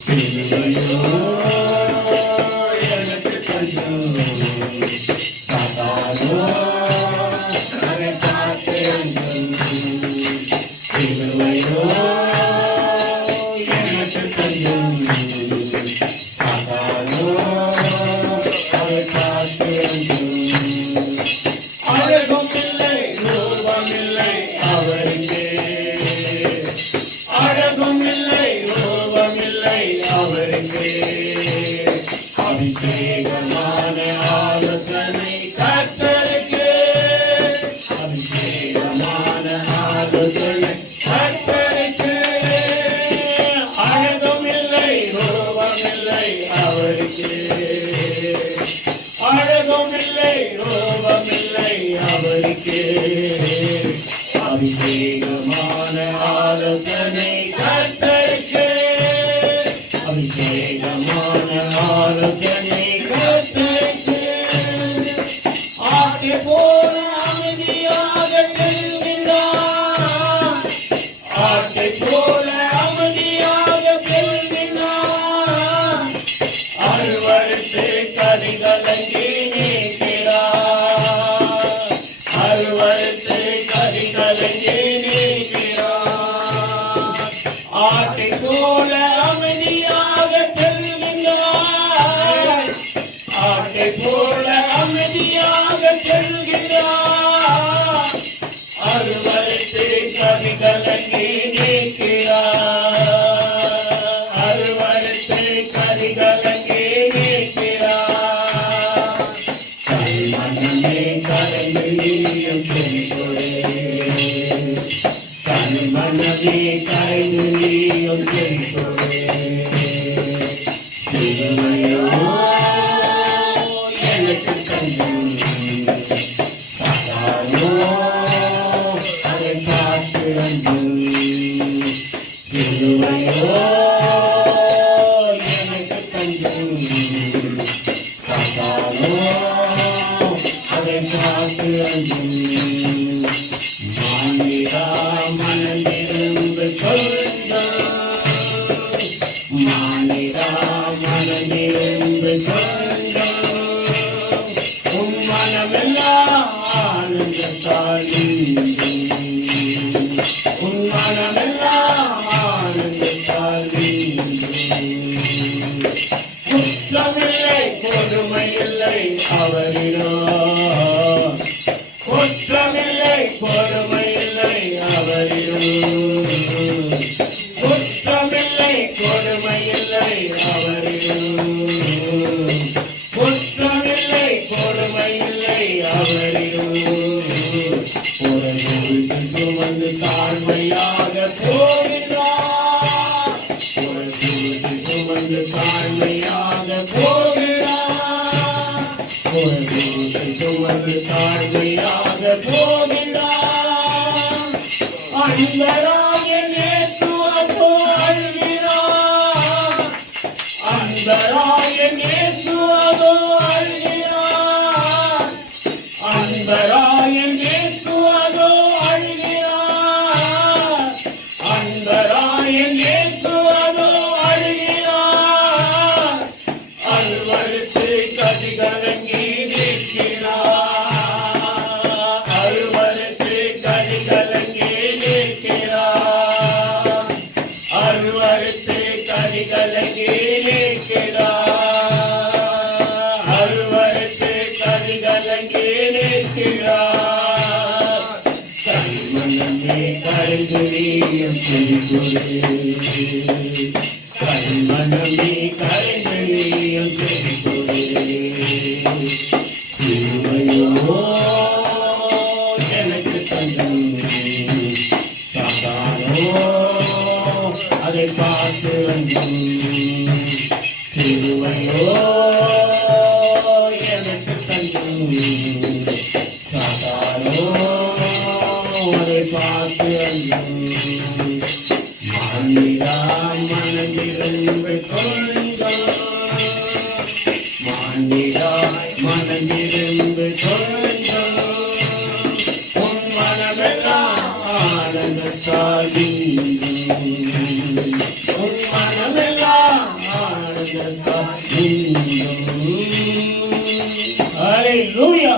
சிலுவையோ எனக்கு தஞ்சம், சாத்தானோ அதை பார்த்தேன். சிலுவையோ எனக்கு தஞ்சம், சாத்தானோ அதை பார்த்தேன். அழகும் இல்லை ரூபம் இல்லை அவருக்கே, அழகும் இல்லை ரூபம் இல்லை அவருக்கே, அபிஷேகமான ஆலோசனை கர்த்தருக்கே, அபிஷேகமான ஆலோசனை கர்த்தருக்கே. அழகும் இல்லை ரூபம் இல்லை அவருக்கே, அழகும் இல்லை ரூபம் இல்லை அவருக்கே, அபிஷேகமான ஆலோசனை கர்த்தருக்கே, அபிஷேகமான ஆலோசனை கர்த்தருக்கே. ஆட்டை போல அமைதியாக செல்கின்றார், ஆட்டை போல அமைதியாக செல்கின்றார், அறுவருத்து கதிகலங்கி நீக்கிறார், அறுவருத்து கதிகலங்கி நீக்கிறார். ஆட்டை போல அமைதியாக செல்கின்றார், ஆட்டை போல அமைதியாக செல்கிறார், அறுவருத்து கதிகலங்கி நீக்கிறார், அறுவருத்து கதிகலங்கி நீக்கிறார். கல்மனமே கரைந்து நீயும் செல்கொடே, கல்மனமே கரைந்து நீயும் செல்கொடே. சிலுவையோ எனக்கு தஞ்சம், சாத்தானோ அதை காத்திருந்து. சிலுவையோ எனக்கு தஞ்சம், சாத்தானோ அதை காத்திருந்து. மானிடா மனதிருந்து கொள்ளுங்கள், மானிடா மனதிருந்து கொள்ளுங்கள், உன் மனமெல்லாம் ஆனந்தத்தால் நீங்கும், உன் மனமெல்லாம் ஆனந்தத்தால் நீங்கும். குற்றமில்லை கொடுமையில்லை அவரிடோ, குற்றமில்லை கொடுமையில்லை அவரிடோ, குற்றமில்லை கொடுமையில்லை அவரிடோ, குற்றமில்லை கொடுமையில்லை அவரிடோ. ஒரு சுமந்து தாழ்மையாக போகிறார், ஒரு சுமந்து தாழ்மையாக போகிறார், ஒரு சுமந்து தாழ்மையாக போகிறார். அன்பராக நேசுவதோ அழுகிறார், அன்பராக நேசுவதோ அழுகிறார், அன்பராக நேசுவதோ அழுகிறார், அன்பராக நேசுவதோ அழுகிறார், அறுவருத்து கதிகலங்கி நிற்கிறார், அறுவருத்து கதிகலங்கி நிற்கிறார், அறுவருத்து கதிகலங்கி நிற்கிறார், அறுவருத்து கதிகலங்கி நிற்கிறார். கல்மனமே கரைந்து நீயும் செல்கொடே, கல்மனமே கரைந்து நீயும் செல்கொடே. சிலுவையோ எனக்கு தஞ்சம், சாத்தானோ அதை பார்த்து வந்தும். சிலுவையோ எனக்கு தஞ்சம், சாத்தானோ அதை பார்த்து வந்தும். மானிடா மனதிருந்து கொள்ளுங்கள், மானிடா மனதிருந்து கொள்ளுங்கள், உன் மனமெல்லாம் ஆனந்தத்தால் உன் மனமெல்லாம் Hallelujah.